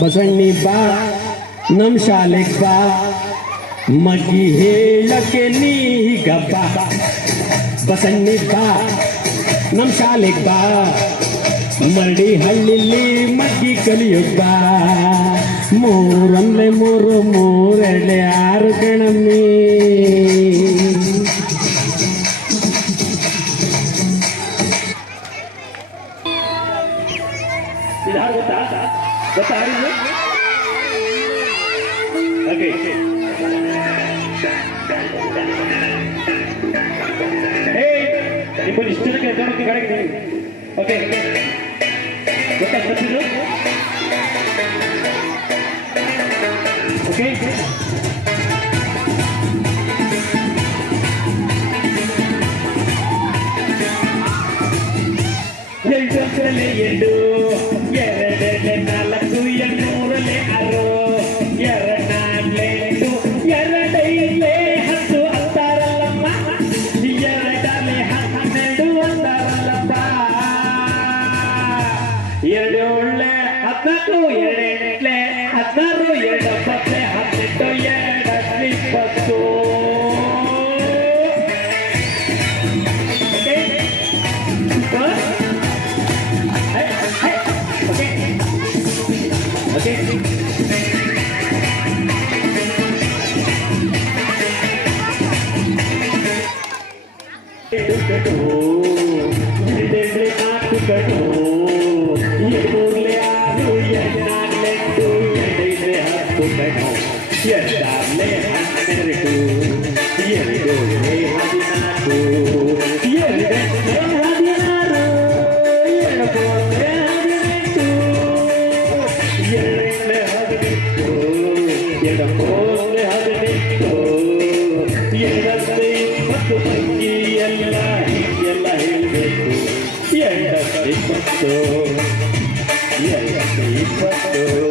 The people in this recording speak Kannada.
ಬಸಣ್ಣಿ ಬಾ ನಮ್ ಶಾಲೆಗ್ ಬಾ ಮಗ್ಗಿ ಹೇಳಕ್ಕೆ ನೀಗ ಬಾ ಬಸಣ್ಣಿ ಬಾ ನಮ್ ಶಾಲೆಗ್ ಬಾ ಮರಡಿ ಹಳ್ಳಿಲಿ ಮಗ್ಗಿ ಕಲಿಯುಗ ಮೂರೊಂದೆ ಮೂರು ಮೂರೆರಡೆ ಆರು ಕಣಮ್ಮಿ ಇಬ್ಬರು ಇಷ್ಟು ಜನಕ್ಕೆ ಎದ್ದೋಣಕ್ಕೆ ಕಡೆಗೆ ಓಕೆ ಗೊತ್ತಾಗ್ತಿದ್ರು ಓಕೆ ಎಂಟೊಂದರಲ್ಲಿ ಎಂಟು ಎರಡನೇ ನಾಲ್ಕು ಎಂಟೂರಲ್ಲೇ ಆರು ಎರಡನೇ ಎಂಟು ಎರಡೈದಲೇ ಹತ್ತು ಅಂತಾರಲ್ಲಮ್ಮ ಎರಡನೇ ಹನ್ನೆರಡು ಅಂತಾರಲ್ಲಪ್ಪ ಎರಡು ಒಳ್ಳೆ ಹದಿನಾಲ್ಕು ಎರಡೆಂಟ್ಲೆ ಹದಿನಾರು ಎರಡೊಂಬತ್ತಲೆ ಹದಿನೆಂಟು ಎರಡಲ್ಲಿ 20 Yeah.